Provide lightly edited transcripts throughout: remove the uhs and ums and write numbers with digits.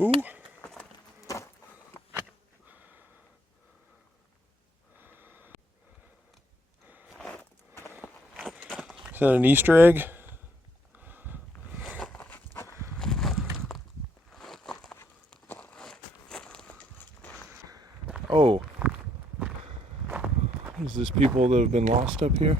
Who? Is that an Easter egg? Oh. Is this people that have been lost up here?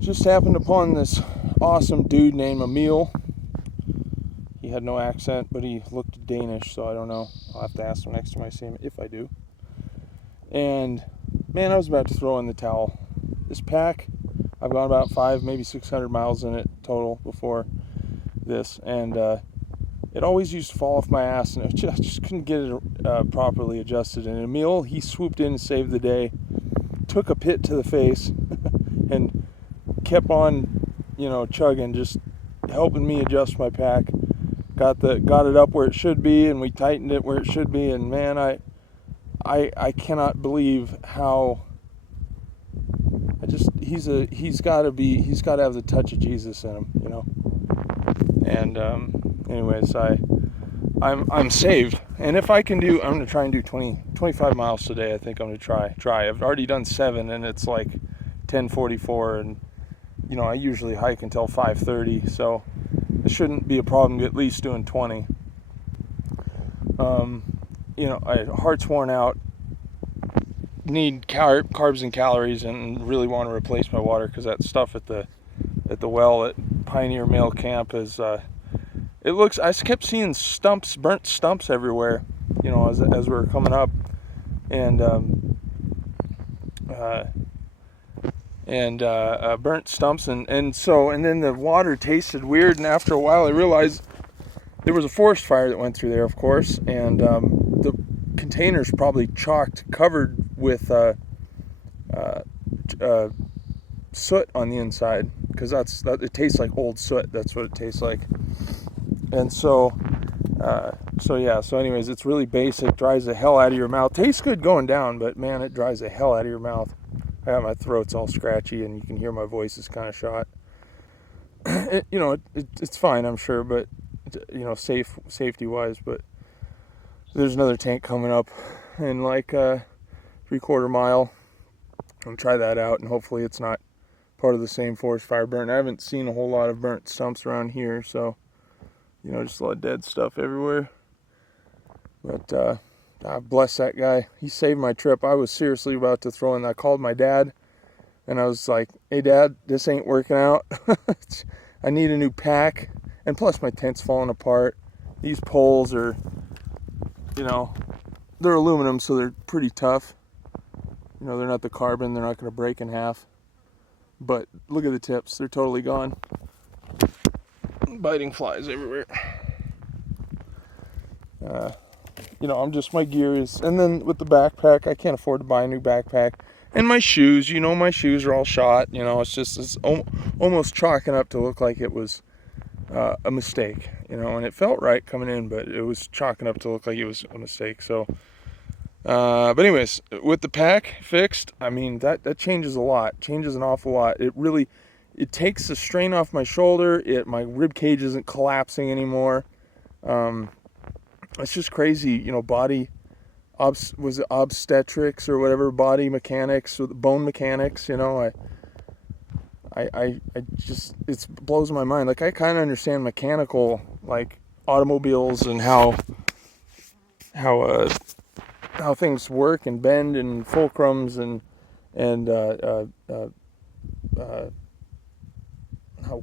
Just happened upon this awesome dude named Emil. He had no accent, but he looked Danish, so I don't know. I'll have to ask him next time I see him, if I do. And man, I was about to throw in the towel. This pack, I've gone about 5, maybe 600 miles in it total before this, and it always used to fall off my ass, and I just couldn't get it properly adjusted. And Emil, he swooped in and saved the day, took a pit to the face, and kept on, chugging, just helping me adjust my pack. Got it up where it should be, and we tightened it where it should be. And man, I cannot believe how he's got to have the touch of Jesus in him, And anyways, I'm saved. And if I can I'm gonna try and do 25 miles today. I think I'm gonna try. I've already done 7, and it's like 10:44, and I usually hike until 5:30, so it shouldn't be a problem at least doing 20. Heart's worn out, need carbs and calories, and really want to replace my water, because that stuff at the well at Pioneer Mail Camp is I kept seeing burnt stumps everywhere, as we were coming up, and burnt stumps, and then the water tasted weird, and after a while I realized there was a forest fire that went through there, of course, and the containers probably covered with soot on the inside, because it tastes like old soot. That's what it tastes like. And so anyways, it's really basic, dries the hell out of your mouth. Tastes good going down, but man, it dries the hell out of your mouth. My throat's all scratchy, and you can hear my voice is kind of shot. It's fine, I'm sure, but safety wise. But there's another tank coming up in like 3/4 mile. I'll try that out, and hopefully it's not part of the same forest fire burn. I haven't seen a whole lot of burnt stumps around here, so just a lot of dead stuff everywhere. But God bless that guy. He saved my trip. I was seriously about to throw in. I called my dad, and I was like, "Hey, Dad, this ain't working out. I need a new pack, and plus my tent's falling apart. These poles are, you know, they're aluminum, so they're pretty tough. You know, they're not the carbon. They're not going to break in half. But look at the tips. They're totally gone. Biting flies everywhere. You know, my gear is, and then with the backpack, I can't afford to buy a new backpack. And my shoes, you know, my shoes are all shot. You know, it's almost chalking up to look like it was a mistake. You know, and it felt right coming in, but it was chalking up to look like it was a mistake. So, but anyways, with the pack fixed, I mean, that changes a lot. Changes an awful lot. It takes the strain off my shoulder. My rib cage isn't collapsing anymore. It's just crazy, you know, was it obstetrics or whatever, body mechanics, or bone mechanics, you know, I just, it blows my mind. Like, I kind of understand mechanical, like, automobiles and how things work and bend and fulcrums and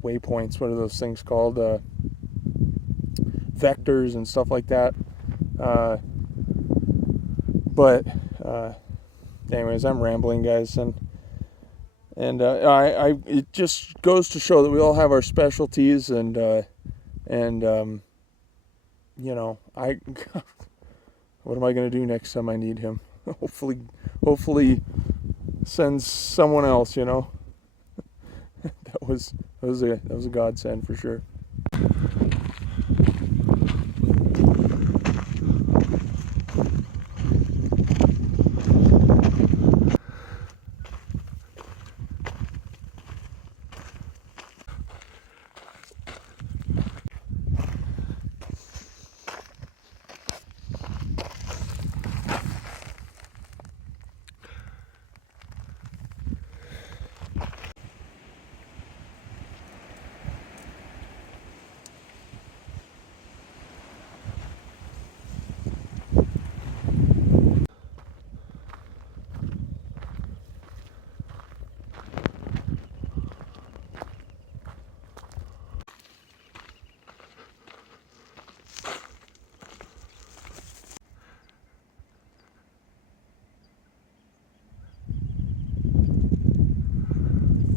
waypoints, what are those things called? Vectors and stuff like that. But anyways, I'm rambling, guys, and it just goes to show that we all have our specialties, and you know, what am I going to do next time I need him? Hopefully sends someone else, you know. that was a godsend for sure.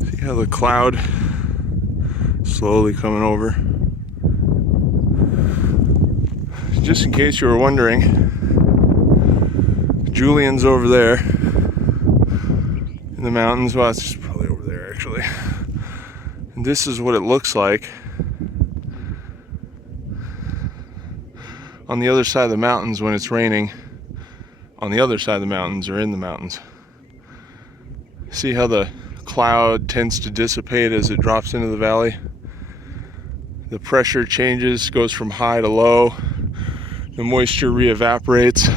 See how the cloud slowly coming over. Just in case you were wondering, Julian's over there in the mountains. Well, it's probably over there actually. And this is what it looks like on the other side of the mountains when it's raining, on the other side of the mountains or in the mountains. See how the cloud tends to dissipate as it drops into the valley? The pressure changes, goes from high to low. The moisture re-evaporates.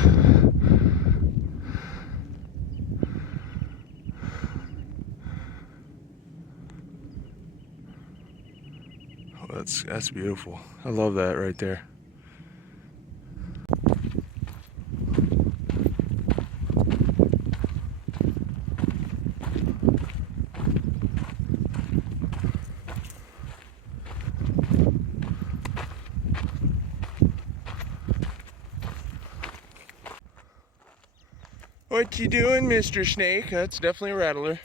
Oh, that's beautiful. I love that right there. What you doing, Mr. Snake? That's definitely a rattler.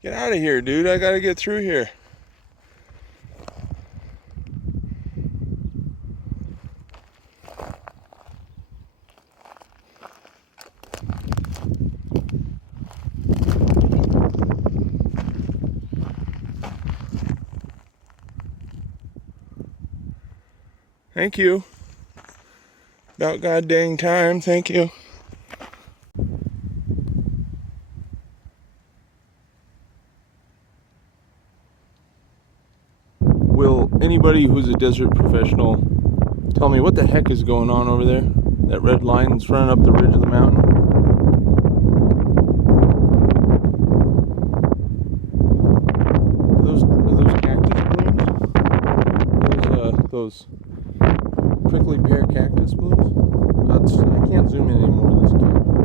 Get out of here, dude. I gotta get through here. Thank you. About god dang time, thank you. Will anybody who's a desert professional tell me what the heck is going on over there? That red line that's running up the ridge of the mountain. those prickly pear cactus blooms. I can't zoom in anymore with this camera.